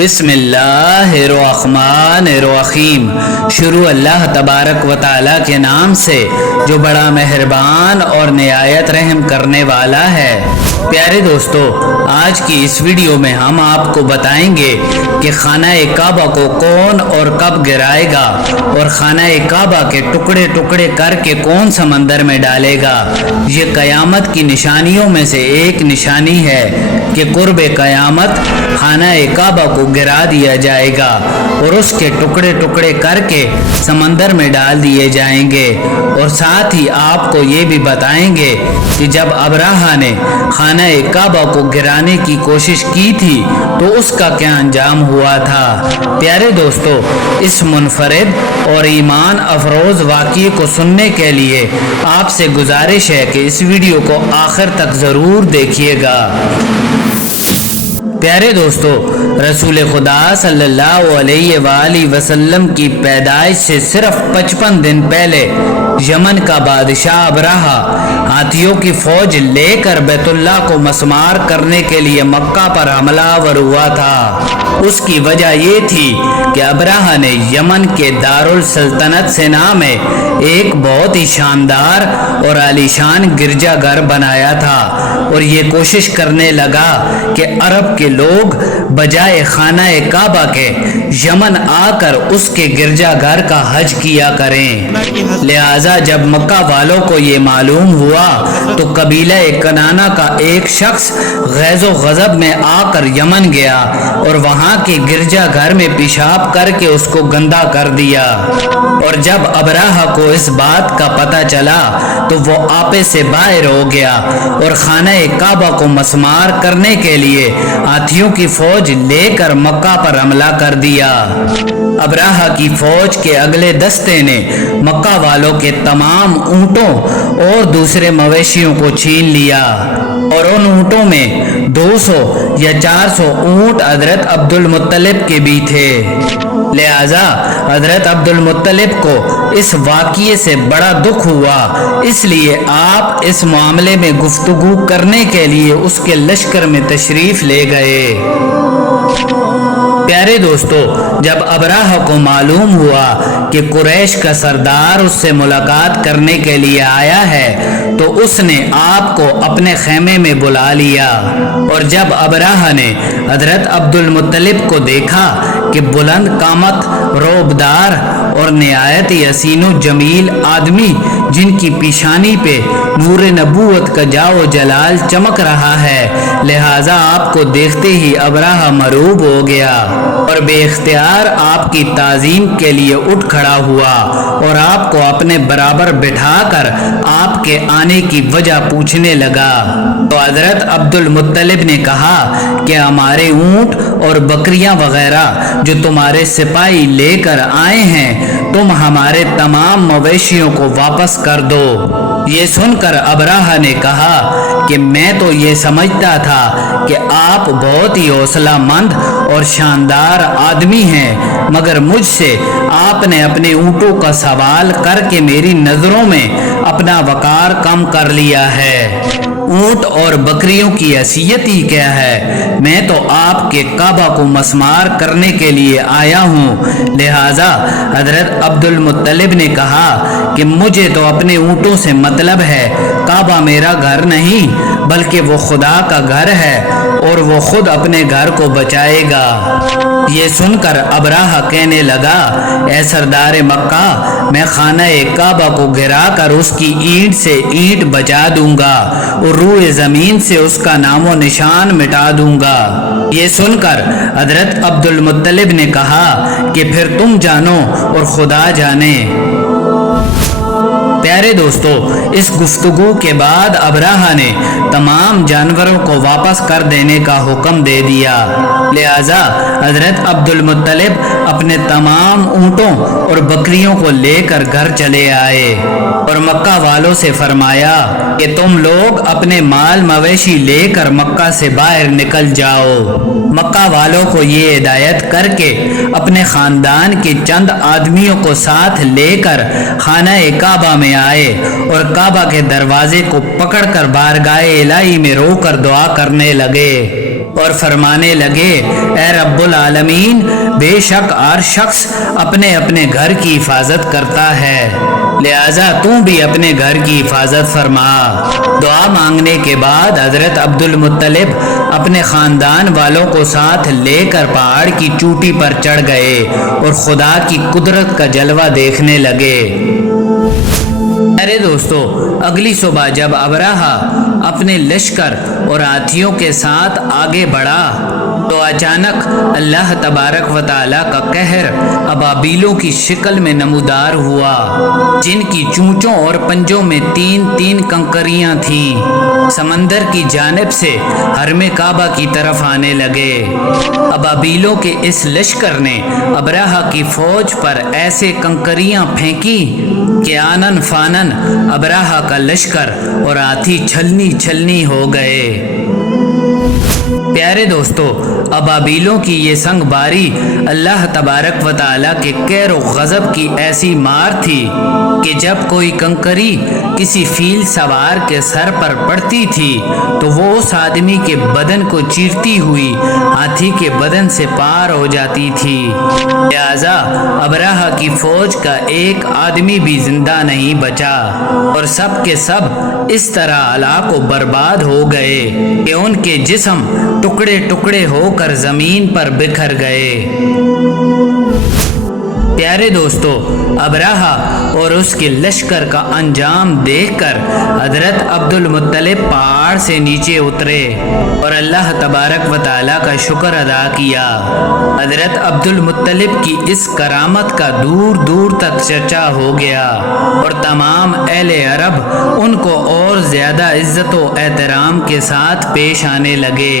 بسم اللہ الرحمن الرحیم۔ شروع اللہ تبارک و تعالیٰ کے نام سے جو بڑا مہربان اور نہایت رحم کرنے والا ہے۔ پیارے دوستو، آج کی اس ویڈیو میں ہم آپ کو بتائیں گے کہ خانہ کعبہ کو کون اور کب گرائے گا، اور خانہ کعبہ کے ٹکڑے ٹکڑے کر کے کون سمندر میں ڈالے گا۔ یہ قیامت کی نشانیوں میں سے ایک نشانی ہے کہ قرب قیامت خانہ کعبہ کو گرا دیا جائے گا اور اس کے ٹکڑے ٹکڑے کر کے سمندر میں ڈال دیے جائیں گے۔ اور ساتھ ہی آپ کو یہ بھی بتائیں گے کہ جب ابراہہ نے خانہ کعبہ کو گرانے کی کوشش کی تھی تو اس کا کیا انجام ہوا تھا۔ پیارے دوستو، اس منفرد اور ایمان افروز واقعے کو سننے کے لیے آپ سے گزارش ہے کہ اس ویڈیو کو آخر تک ضرور دیکھیے گا۔ پیارے دوستو، رسول خدا صلی اللہ علیہ وآلہ وسلم کی پیدائش سے صرف 55 دن پہلے یمن کا بادشاہ ابراہہ ہاتھیوں کی فوج لے کر بیت اللہ کو مسمار کرنے کے لیے مکہ پر حملہ آور ہوا تھا۔ اس کی وجہ یہ تھی کہ ابراہہ نے یمن کے دارالسلطنت سینا میں ایک بہت ہی شاندار اور عالیشان گرجا گھر بنایا تھا، اور یہ کوشش کرنے لگا کہ عرب کے لوگ بجائے خانہ کعبہ کے یمن آ کر اس کے گرجا گھر کا حج کیا کریں۔ لہٰذا جب مکہ والوں کو یہ معلوم ہوا تو قبیلہ کنانہ کا ایک شخص غیظ و غضب میں آ کر یمن گیا اور وہاں کے گرجا گھر میں پیشاب کر کے اس کو گندا کر دیا۔ اور جب ابراہہ کو اس بات کا پتہ چلا تو وہ آپے سے باہر ہو گیا اور خانہ کعبہ کو مسمار کرنے کے لیے ہاتھیوں کی فوج لے کر مکہ پر حملہ کر دیا۔ ابراہہ کی فوج کے اگلے دستے نے مکہ والوں کے تمام اونٹوں اور دوسرے مویشیوں کو چھین لیا، اور ان اونٹوں میں 200 یا 400 اونٹ حضرت عبد المطلب کے بھی تھے۔ لہذا حضرت عبد المطلب کو اس واقعے سے بڑا دکھ ہوا، اس لیے آپ اس معاملے میں گفتگو کرنے کے لیے اس کے لشکر میں تشریف لے گئے۔ پیارے دوستو، جب ابراہہ کو معلوم ہوا کہ قریش کا سردار اس سے ملاقات کرنے کے لیے آیا ہے تو اس نے آپ کو اپنے خیمے میں بلا لیا، اور جب ابراہہ نے حضرت عبد المطلب کو دیکھا کہ بلند قامت، روبدار اور نہایت حسین و جمیل آدمی جن کی پیشانی پہ نور نبوت کا جاؤ جلال چمک رہا ہے، لہٰذا آپ کو دیکھتے ہی ابراہہ مرعوب ہو گیا اور بے اختیار آپ کی تعظیم کے لیے اٹھ کھڑا ہوا اور آپ کو اپنے برابر بٹھا کر آپ کے آنے کی وجہ پوچھنے لگا۔ تو حضرت عبد المطلب نے کہا کہ ہمارے اونٹ اور بکریاں وغیرہ جو تمہارے سپاہی لے کر آئے ہیں، تم ہمارے تمام مویشیوں کو واپس کر دو۔ یہ سن کر ابراہہ نے کہا کہ میں تو یہ سمجھتا تھا کہ آپ بہت ہی حوصلہ مند اور شاندار آدمی ہیں، مگر مجھ سے آپ نے اپنے اونٹوں کا سوال کر کے میری نظروں میں اپنا وقار کم کر لیا ہے۔ اونٹ اور بکریوں کی حیثیت ہی کیا ہے؟ میں تو آپ کے کعبہ کو مسمار کرنے کے لیے آیا ہوں۔ لہٰذا حضرت عبد المطلب نے کہا کہ مجھے تو اپنے اونٹوں سے مطلب ہے، کعبہ میرا گھر نہیں بلکہ وہ خدا کا گھر ہے، اور وہ خود اپنے گھر کو بچائے گا۔ یہ سن کر ابراہہ کہنے لگا، اے سردار مکہ، میں خانہ کعبہ کو گرا کر اس کی اینٹ سے اینٹ بچا دوں گا اور روئے زمین سے اس کا نام و نشان مٹا دوں گا۔ یہ سن کر حضرت عبد المطلب نے کہا کہ پھر تم جانو اور خدا جانے۔ پیارے دوستو، اس گفتگو کے بعد ابراہہ نے تمام جانوروں کو واپس کر دینے کا حکم دے دیا۔ لہٰذا حضرت عبد المطلب اپنے تمام اونٹوں اور بکریوں کو لے کر گھر چلے آئے اور مکہ والوں سے فرمایا کہ تم لوگ اپنے مال مویشی لے کر مکہ سے باہر نکل جاؤ۔ مکہ والوں کو یہ ہدایت کر کے اپنے خاندان کے چند آدمیوں کو ساتھ لے کر خانہ کعبہ میں آئے اور کعبہ کے دروازے کو پکڑ کر بارگاہ الہی میں رو کر دعا کرنے لگے، اور فرمانے لگے اے رب العالمین بے شک ہر شخص اپنے اپنے گھر کی حفاظت کرتا ہے، لہٰذا تو بھی اپنے گھر کی حفاظت فرما۔ دعا مانگنے کے بعد حضرت عبد المطلب اپنے خاندان والوں کو ساتھ لے کر پہاڑ کی چوٹی پر چڑھ گئے اور خدا کی قدرت کا جلوہ دیکھنے لگے۔ میرے دوستو، اگلی صبح جب ابرہہ اپنے لشکر اور ہاتھیوں کے ساتھ آگے بڑھا تو اچانک اللہ تبارک و تعالیٰ کا قہر ابابیلوں کی شکل میں نمودار ہوا، جن کی چونچوں اور پنجوں میں تین تین کنکریاں تھیں۔ سمندر کی جانب سے حرم کعبہ کی طرف آنے لگے۔ ابابیلوں کے اس لشکر نے ابرہہ کی فوج پر ایسے کنکریاں پھینکی کہ آنن فانن ابرہہ کا لشکر اور ہاتھی چھلنی چھلنی ہو گئے۔ پیارے دوستو، ابابیلوں کی یہ سنگ باری اللہ تبارک و تعالیٰ کے قہر و غضب کی ایسی مار تھی کہ جب کوئی کنکری کسی فیل سوار کے سر پر پڑتی تھی تو وہ اس آدمی کے بدن کو چیرتی ہوئی ہاتھی کے بدن سے پار ہو جاتی تھی۔ لہٰذا ابرہہ کی فوج کا ایک آدمی بھی زندہ نہیں بچا اور سب کے سب اس طرح ہلاک و برباد ہو گئے کہ ان کے جسم ٹکڑے ٹکڑے ہو کر زمین پر بکھر گئے۔ پیارے دوستو، ابرہہ اور اس کے لشکر کا انجام دیکھ کر حضرت عبد المطلب پہاڑ سے نیچے اترے اور اللہ تبارک و تعالیٰ کا شکر ادا کیا۔ حضرت عبد المطلب کی اس کرامت کا دور دور تک چرچا ہو گیا اور تمام اہل عرب ان کو اور زیادہ عزت و احترام کے ساتھ پیش آنے لگے۔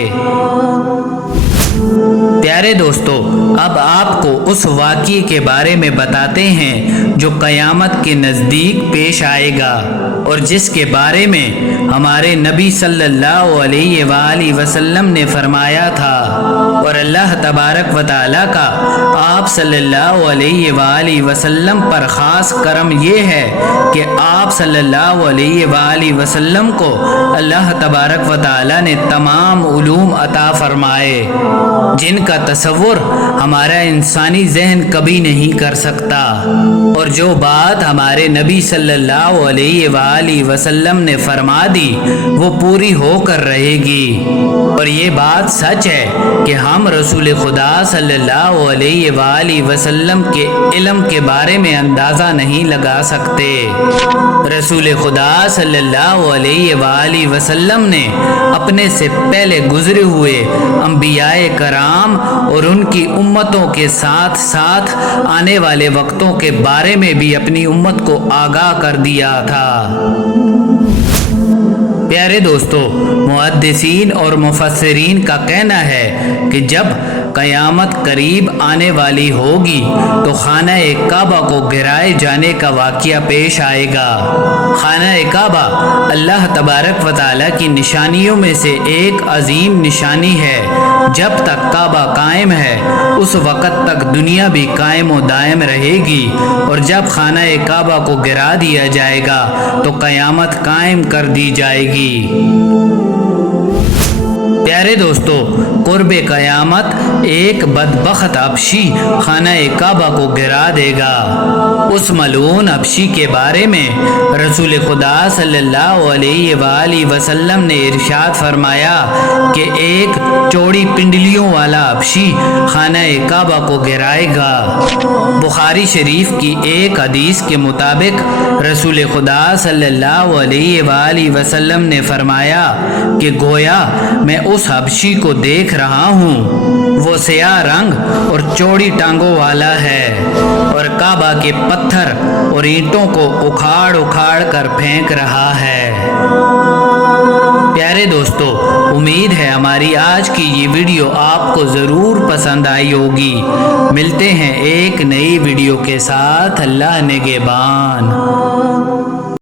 پیارے دوستو، اب آپ کو اس واقعے کے بارے میں بتاتے ہیں جو قیامت کے نزدیک پیش آئے گا اور جس کے بارے میں ہمارے نبی صلی اللہ علیہ وآلہ وسلم نے فرمایا تھا، اور اللہ تبارک و تعالیٰ کا آپ صلی اللہ علیہ وآلہ وسلم پر خاص کرم یہ ہے کہ آپ صلی اللہ علیہ وآلہ وسلم کو اللہ تبارک و تعالیٰ نے تمام علوم عطا فرمائے جن کا تصور ہمارا انسانی ذہن کبھی نہیں کر سکتا، اور جو بات ہمارے نبی صلی اللہ علیہ وآلہ وسلم نے فرما دی وہ پوری ہو کر رہے گی، اور یہ بات سچ ہے کہ ہم رسول خدا صلی اللہ علیہ وآلہ وسلم کے علم کے بارے میں اندازہ نہیں لگا سکتے۔ رسول خدا صلی اللہ علیہ وآلہ وسلم نے اپنے سے پہلے گزرے ہوئے انبیاء کرام اور ان کی امتوں کے ساتھ ساتھ آنے والے وقتوں کے بارے میں بھی اپنی امت کو آگاہ کر دیا تھا۔ پیارے دوستو، محدثین اور مفسرین کا کہنا ہے کہ جب قیامت قریب آنے والی ہوگی تو خانہ کعبہ کو گرائے جانے کا واقعہ پیش آئے گا۔ خانہ کعبہ اللہ تبارک و تعالیٰ کی نشانیوں میں سے ایک عظیم نشانی ہے۔ جب تک کعبہ قائم ہے اس وقت تک دنیا بھی قائم و دائم رہے گی، اور جب خانہ کعبہ کو گرا دیا جائے گا تو قیامت قائم کر دی جائے گی۔ پیارے دوستو، قرب قیامت ایک بدبخت حبشی خانہ کعبہ کو گرا دے گا۔ اس ملعون حبشی کے بارے میں رسول خدا صلی اللہ علیہ وآلہ وسلم نے ارشاد فرمایا کہ ایک چوڑی پنڈلیوں والا حبشی خانہ کعبہ کو گرائے گا۔ بخاری شریف کی ایک حدیث کے مطابق رسول خدا صلی اللہ علیہ وآلہ وسلم نے فرمایا کہ گویا میں اس حبشی کو دیکھ رہا ہوں، وہ سیاہ رنگ اور چوڑی ٹانگوں والا ہے اور کعبہ کے پتھر اور اینٹوں کو اکھاڑ اکھاڑ کر پھینک رہا ہے۔ پیارے دوستو، امید ہے ہماری آج کی یہ ویڈیو آپ کو ضرور پسند آئی ہوگی۔ ملتے ہیں ایک نئی ویڈیو کے ساتھ۔ اللہ نگہبان۔